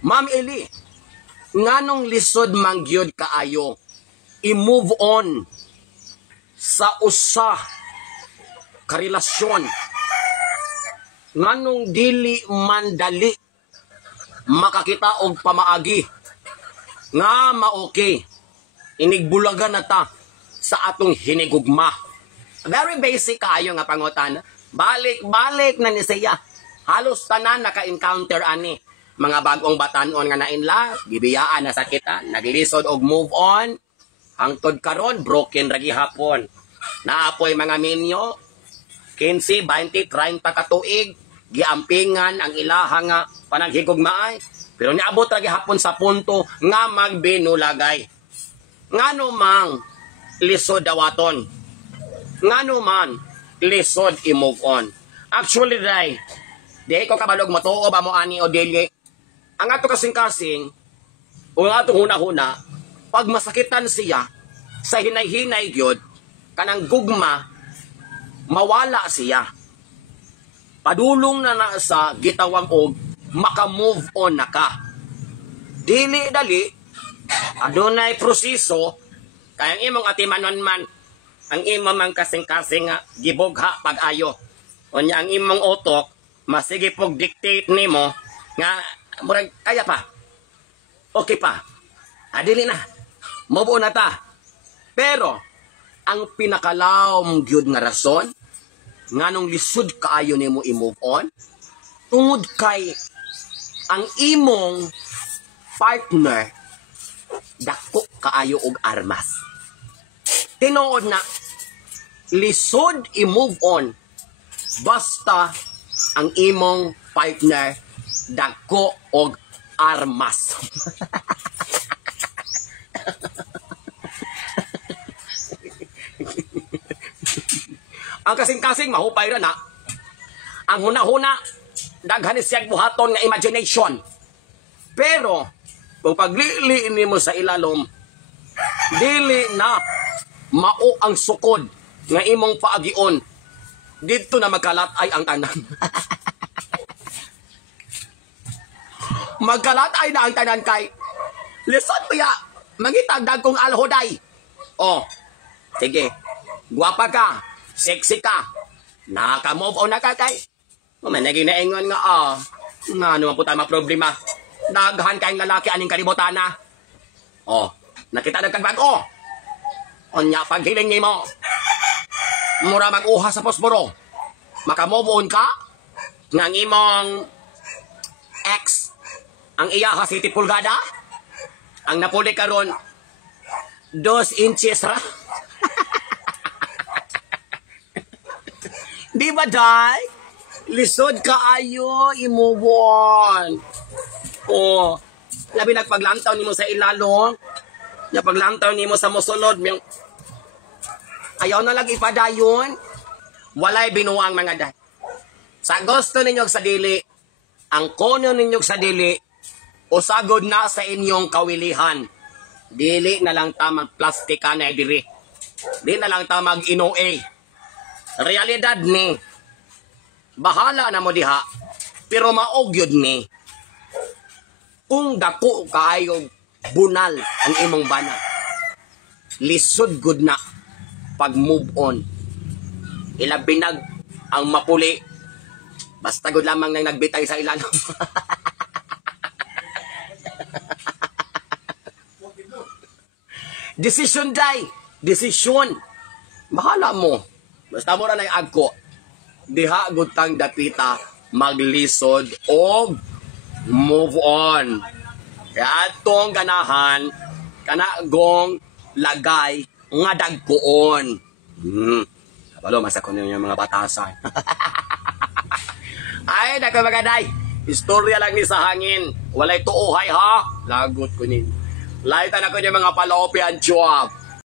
Ma'am Eli, nganong lisod mangyod kaayo i-move on sa usa karelasyon nganong dili man dali makakita og pamaagi nga maoke inigbulagan na ta sa atong hinigugma. Very basic kaayo nga pangutan. Balik-balik na ni siya. Halos tanan naka-encounter ani. Mga bagong batanon nga na in love, gibiyaan na sa kita, naglisod og move on. Hangtod karon broken ra gihapon. Naapoy mga minyo 15, 20, 30 ka tuig, giampingan ang ilaha nga panaghigugmaay. Pero niabot ra gihapon sa punto nga magbinulagay. Ngano mang lisod dawaton. Ngano man lisod i-move on. Actually, di ko kabalog matuo ba mo ani o dili. Ang ato kasing-kasing, o ang ato huna-huna, pag masakitan siya, sa hinay-hinay gyud kanang gugma, mawala siya. Padulong na sa gitawang og maka-move on na ka. Dili dali, adunay proseso, kayang imong atimanon man, ang imong man kasing-kasing nga gibugha pag-ayo. Unya ang imong utok, masige pog dictate nimo nga murag kaya pa. Okay pa. Adili na. Move on na ta. Pero ang pinakalawom gyud nga rason nganong lisod kaayo nimo i-move on tungod kay ang imong partner dako kaayo og armas. Tinuod na lisod i-move on basta ang imong partner dako og armas. Ang kasing-kasing mahupay ra na. Ang huna-huna daghan siyang buhaton nga imagination. Pero kung paglili nimo sa ilalom, dili na mao ang sukod nga imong paagion. Dito na magkalatay ang tanan. Magkalatay na ang tanan kay listen mo ya, mangitagdag kong alhoday. Oh, sige, guwapa ka, sexy ka, naka-move on na ka kay. Naging naingon nga, nga naman po tayo problema. Naghan kayong lalaki aning kalibutan na. Oh, nakita na kang bago. O niya, paghiling niyo mo, mura mag-uha sa posporo. Maka-move on ka, ng imong ex, ang iyaha City Pulgada, ang napuli karon 2 inches ra. Di ba, day? Lisod ka ayo, i-move on. O, labi nagpaglantaw nimo sa ilalo, na paglantaw nimo sa mosulod, ayaw na lang ipadayon, walay binuang mga day. Sa gusto ninyo sa dili, ang kono ninyo sa dili, usagod na sa inyong kawilihan. Dili na lang tamang plastika na diri. Di na lang tamang inoe. Realidad ni, bahala na mo diha, pero maogyod ni, kung dako kaayo bunal ang imong bana, lisod good na pag move on. Ilabinag ang mapuli, basta good lamang nang nagbitay sa ilalong. Decision day, decision. Bahala mo. Basta mo ra na agko. Diha gutang dapita maglisod og move on. Kaya atong ganahan kanagong lagay nga dagkoon. Kabalo masakon yung mga batasan. Ay, nako magaday. Istorya lang ni sa hangin. Walay tuuhay ha. Lagot ko ni. Laitan ako yung mga palopian job.